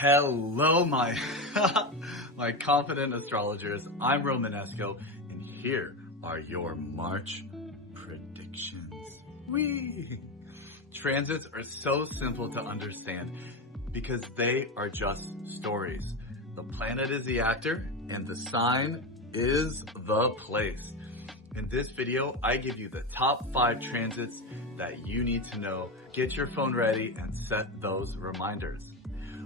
Hello, my my confident astrologers. I'm Romanesco, and here are your March predictions. Whee! Transits are so simple to understand because they are just stories. The planet is the actor, and the sign is the place. In this video, I give you the top 5 transits that you need to know. Get your phone ready and set those reminders.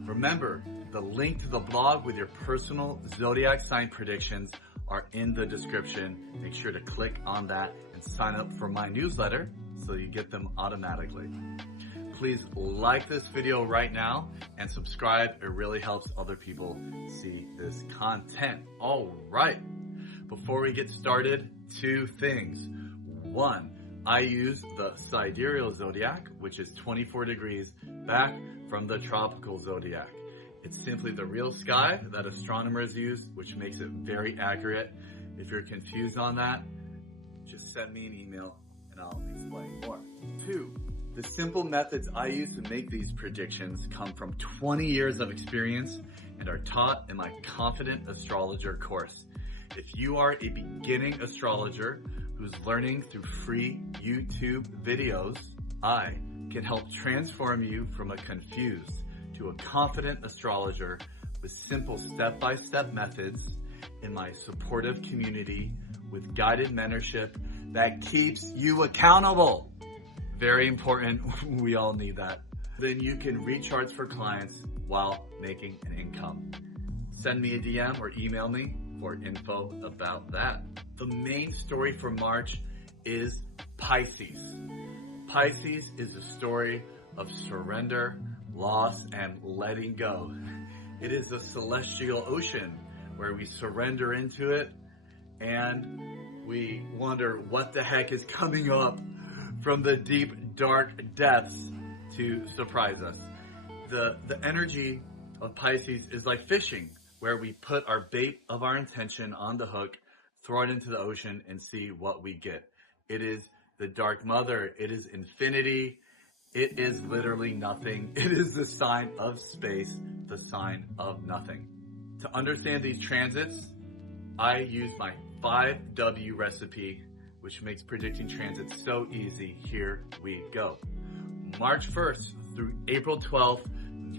Remember, the link to the blog with your personal zodiac sign predictions are in the description. Make sure to click on that and sign up for my newsletter so you get them automatically. Please like this video right now and subscribe. It really helps other people see this content. All right, before we get started, 2 things. 1, I use the sidereal zodiac, which is 24 degrees back from the tropical zodiac. It's simply the real sky that astronomers use, which makes it very accurate. If you're confused on that, just send me an email and I'll explain more. 2, the simple methods I use to make these predictions come from 20 years of experience and are taught in my Confident Astrologer course. If you are a beginning astrologer who's learning through free YouTube videos, I can help transform you from a confused to a confident astrologer with simple step-by-step methods in my supportive community with guided mentorship that keeps you accountable. Very important, we all need that. Then you can read charts for clients while making an income. Send me a DM or email me for info about that. The main story for March is Pisces. Pisces is a story of surrender, loss, and letting go. It is a celestial ocean where we surrender into it and we wonder what the heck is coming up from the deep, dark depths to surprise us. The energy of Pisces is like fishing, where we put our bait of our intention on the hook, throw it into the ocean, and see what we get. It is the dark mother. It is infinity. It is literally nothing. It is the sign of space, the sign of nothing. To understand these transits, I use my 5W recipe, which makes predicting transits so easy. Here we go. March 1st through April 12th,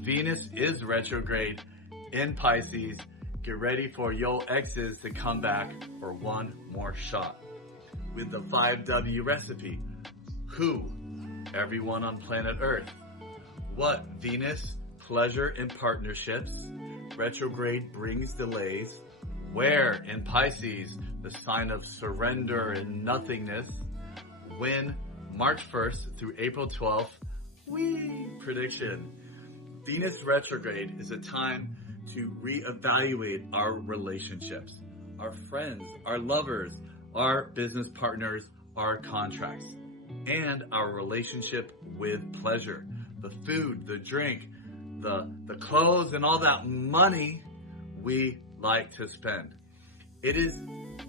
Venus is retrograde in Pisces. Get ready for your exes to come back for one more shot. With the 5W recipe. Who? Everyone on planet Earth. What? Venus, pleasure and partnerships. Retrograde brings delays. Where? In Pisces, the sign of surrender and nothingness. When? March 1st through April 12th. Whee! Prediction. Venus retrograde is a time to reevaluate our relationships, our friends, our lovers, our business partners, our contracts, and our relationship with pleasure. The food, the drink, the clothes, and all that money we like to spend. It is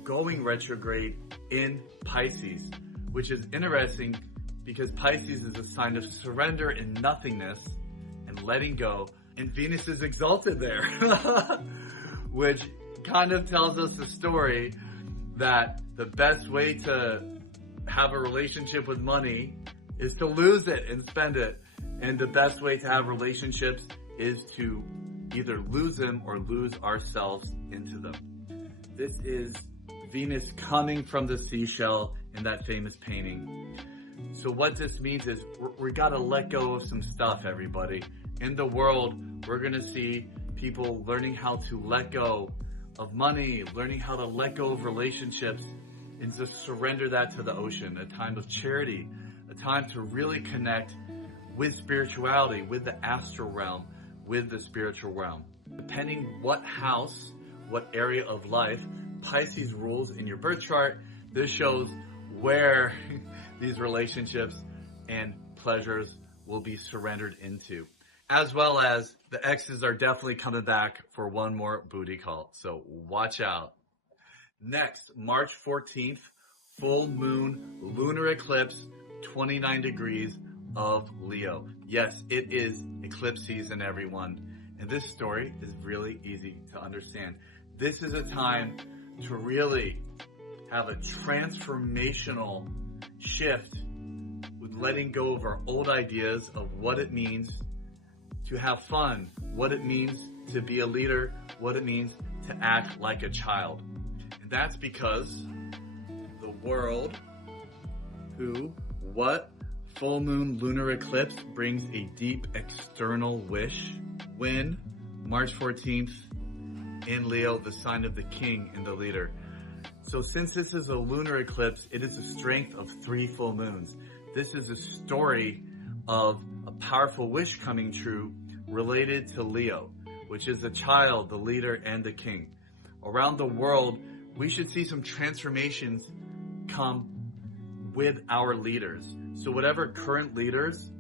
going retrograde in Pisces, which is interesting because Pisces is a sign of surrender and nothingness and letting go. And Venus is exalted there, which kind of tells us the story that the best way to have a relationship with money is to lose it and spend it. And the best way to have relationships is to either lose them or lose ourselves into them. This is Venus coming from the seashell in that famous painting. So what this means is we gotta let go of some stuff, everybody. In the world, we're gonna see people learning how to let go of money, learning how to let go of relationships, and just surrender that to the ocean. A time of charity, a time to really connect with spirituality, with the astral realm, with the spiritual realm. Depending what house, what area of life Pisces rules in your birth chart, this shows where these relationships and pleasures will be surrendered into. As well as the exes are definitely coming back for one more booty call. So watch out. Next, March 14th, full moon, lunar eclipse, 29 degrees of Leo. Yes, it is eclipse season, everyone. And this story is really easy to understand. This is a time to really have a transformational shift with letting go of our old ideas of what it means to have fun, what it means to be a leader, what it means to act like a child. And that's because the world, what full moon lunar eclipse brings a deep external wish when March 14th in Leo, the sign of the king and the leader. So since this is a lunar eclipse, it is the strength of 3 full moons. This is a story of a powerful wish coming true related to Leo, which is the child, the leader, and the king. Around the world, we should see some transformations come with our leaders. So whatever current leaders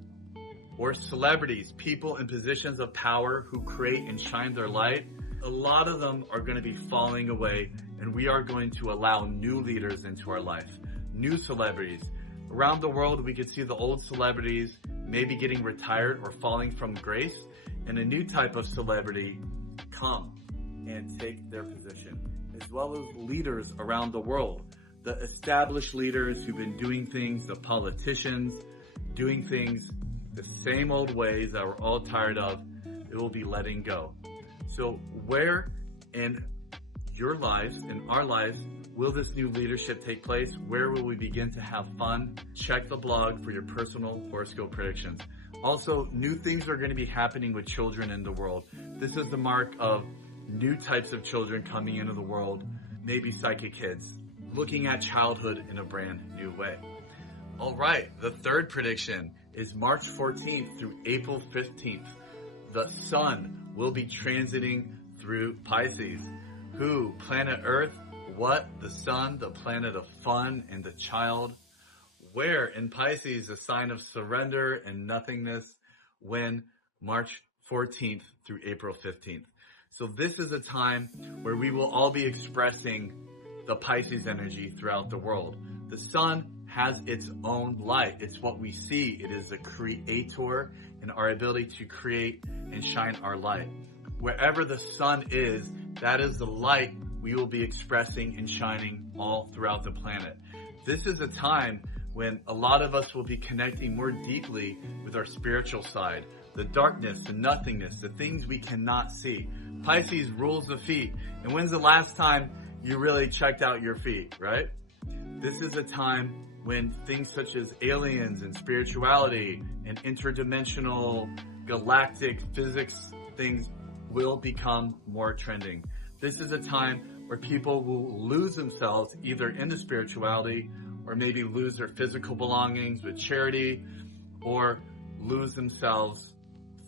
or celebrities, people in positions of power who create and shine their light, a lot of them are going to be falling away, and we are going to allow new leaders into our life, new celebrities. Around the world, we could see the old celebrities maybe getting retired or falling from grace, and a new type of celebrity come and take their position, as well as leaders around the world. The established leaders who've been doing things, the politicians, doing things the same old ways that we're all tired of, it will be letting go. So where in your lives, in our lives, will this new leadership take place? Where will we begin to have fun? Check the blog for your personal horoscope predictions. Also, new things are going to be happening with children in the world. This is the mark of new types of children coming into the world, maybe psychic kids, looking at childhood in a brand new way. All right, the third prediction is March 14th through April 15th. The sun will be transiting through Pisces. Who? Planet Earth. What? The sun, the planet of fun and the child. Where? In Pisces, a sign of surrender and nothingness. When? March 14th through April 15th. So this is a time where we will all be expressing the Pisces energy throughout the world. The sun has its own light. It's what we see. It is the creator and our ability to create and shine our light. Wherever the sun is, that is the light we will be expressing and shining all throughout the planet. This is a time when a lot of us will be connecting more deeply with our spiritual side, the darkness, the nothingness, the things we cannot see. Pisces rules the feet. And when's the last time you really checked out your feet, right? This is a time when things such as aliens and spirituality and interdimensional galactic physics things will become more trending. This is a time where people will lose themselves either into spirituality or maybe lose their physical belongings with charity or lose themselves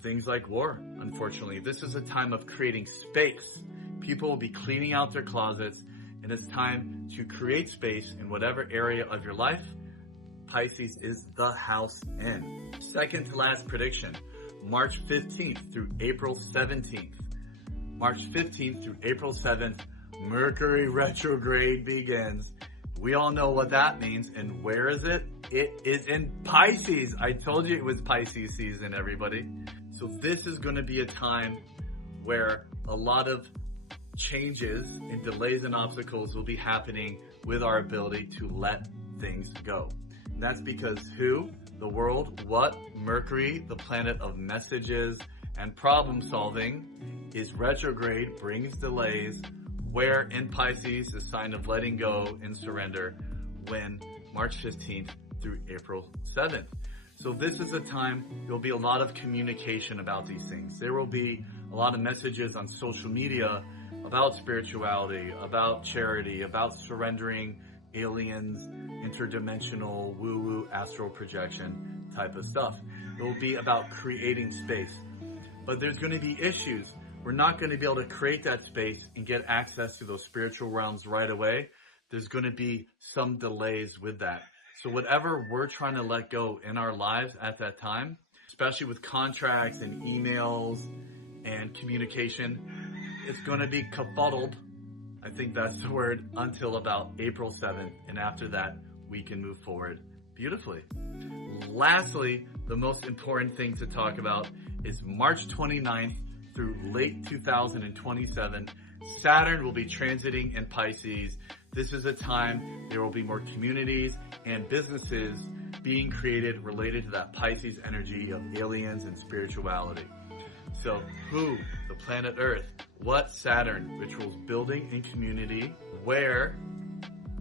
things like war, unfortunately. This is a time of creating space. People will be cleaning out their closets, and it's time to create space in whatever area of your life Pisces is the house in. Second to last prediction, March 15th through April 17th. March 15th through April 7th, Mercury retrograde begins. We all know what that means, and where is it? It is in Pisces. I told you it was Pisces season, everybody. So this is going to be a time where a lot of changes and delays and obstacles will be happening with our ability to let things go. And that's because who? The world. What? Mercury, the planet of messages and problem solving, is retrograde, brings delays, where in Pisces, the sign of letting go and surrender, when March 15th through April 7th. So this is a time there'll be a lot of communication about these things. There will be a lot of messages on social media about spirituality, about charity, about surrendering, aliens, interdimensional, woo-woo, astral projection type of stuff. It will be about creating space. But there's going to be issues. We're not going to be able to create that space and get access to those spiritual realms right away. There's going to be some delays with that. So whatever we're trying to let go in our lives at that time, especially with contracts and emails and communication, it's going to be befuddled, I think that's the word, until about April 7th. And after that, we can move forward beautifully. Lastly, the most important thing to talk about is March 29th through late 2027, Saturn will be transiting in Pisces. This is a time there will be more communities and businesses being created related to that Pisces energy of aliens and spirituality. So who? The planet Earth. What? Saturn, which rules building and community. Where?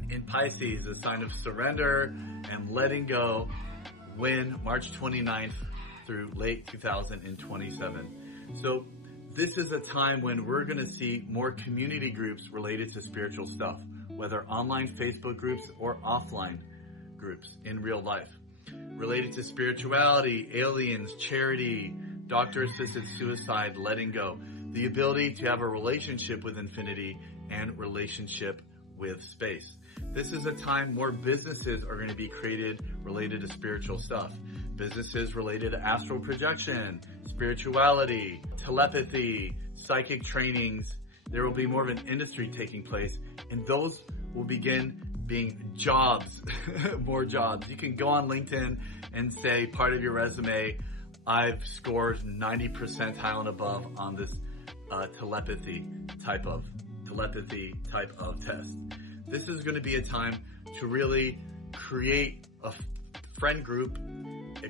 In Pisces, a sign of surrender and letting go. When? March 29th through late 2027. So this is a time when we're going to see more community groups related to spiritual stuff, whether online Facebook groups or offline groups in real life. Related to spirituality, aliens, charity, doctor-assisted suicide, letting go. The ability to have a relationship with infinity and relationship with space. This is a time more businesses are going to be created related to spiritual stuff. Businesses related to astral projection, spirituality, telepathy, psychic trainings. There will be more of an industry taking place, and those will begin being jobs, more jobs. You can go on LinkedIn and say part of your resume, I've scored 90 percentile and above on this telepathy type of test. This is going to be a time to really create a friend group,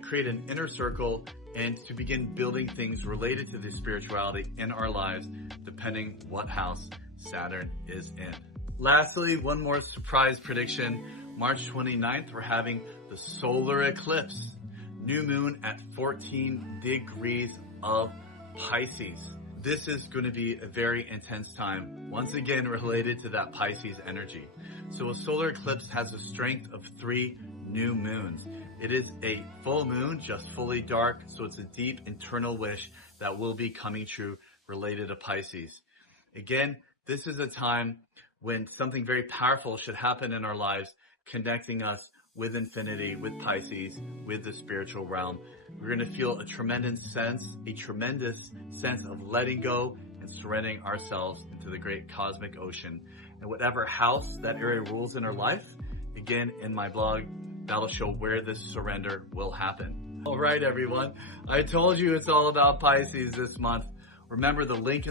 create an inner circle, and to begin building things related to this spirituality in our lives, depending what house Saturn is in. Lastly, one more surprise prediction. March 29th, we're having the solar eclipse. New moon at 14 degrees of Pisces. This is going to be a very intense time, once again related to that Pisces energy. So a solar eclipse has a strength of 3 new moons. It is a full moon, just fully dark, so it's a deep internal wish that will be coming true related to Pisces. Again, this is a time when something very powerful should happen in our lives, connecting us with infinity, with Pisces, with the spiritual realm. We're going to feel a tremendous sense of letting go and surrendering ourselves into the great cosmic ocean. And whatever house that area rules in our life, again, in my blog, that'll show where this surrender will happen. All right, everyone. I told you it's all about Pisces this month. Remember, the link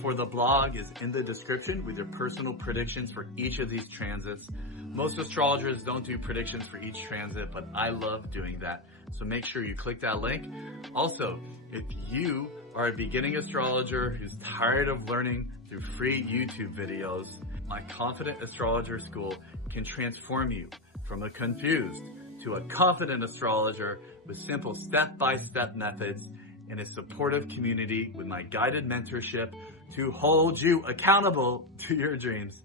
for the blog is in the description with your personal predictions for each of these transits. Most astrologers don't do predictions for each transit, but I love doing that. So make sure you click that link. Also, if you are a beginning astrologer who's tired of learning through free YouTube videos, my Confident Astrologer School can transform you from a confused to a confident astrologer with simple step-by-step methods and a supportive community with my guided mentorship to hold you accountable to your dreams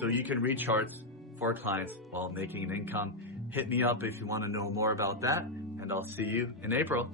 so you can read charts for clients while making an income. Hit me up if you want to know more about that, and I'll see you in April.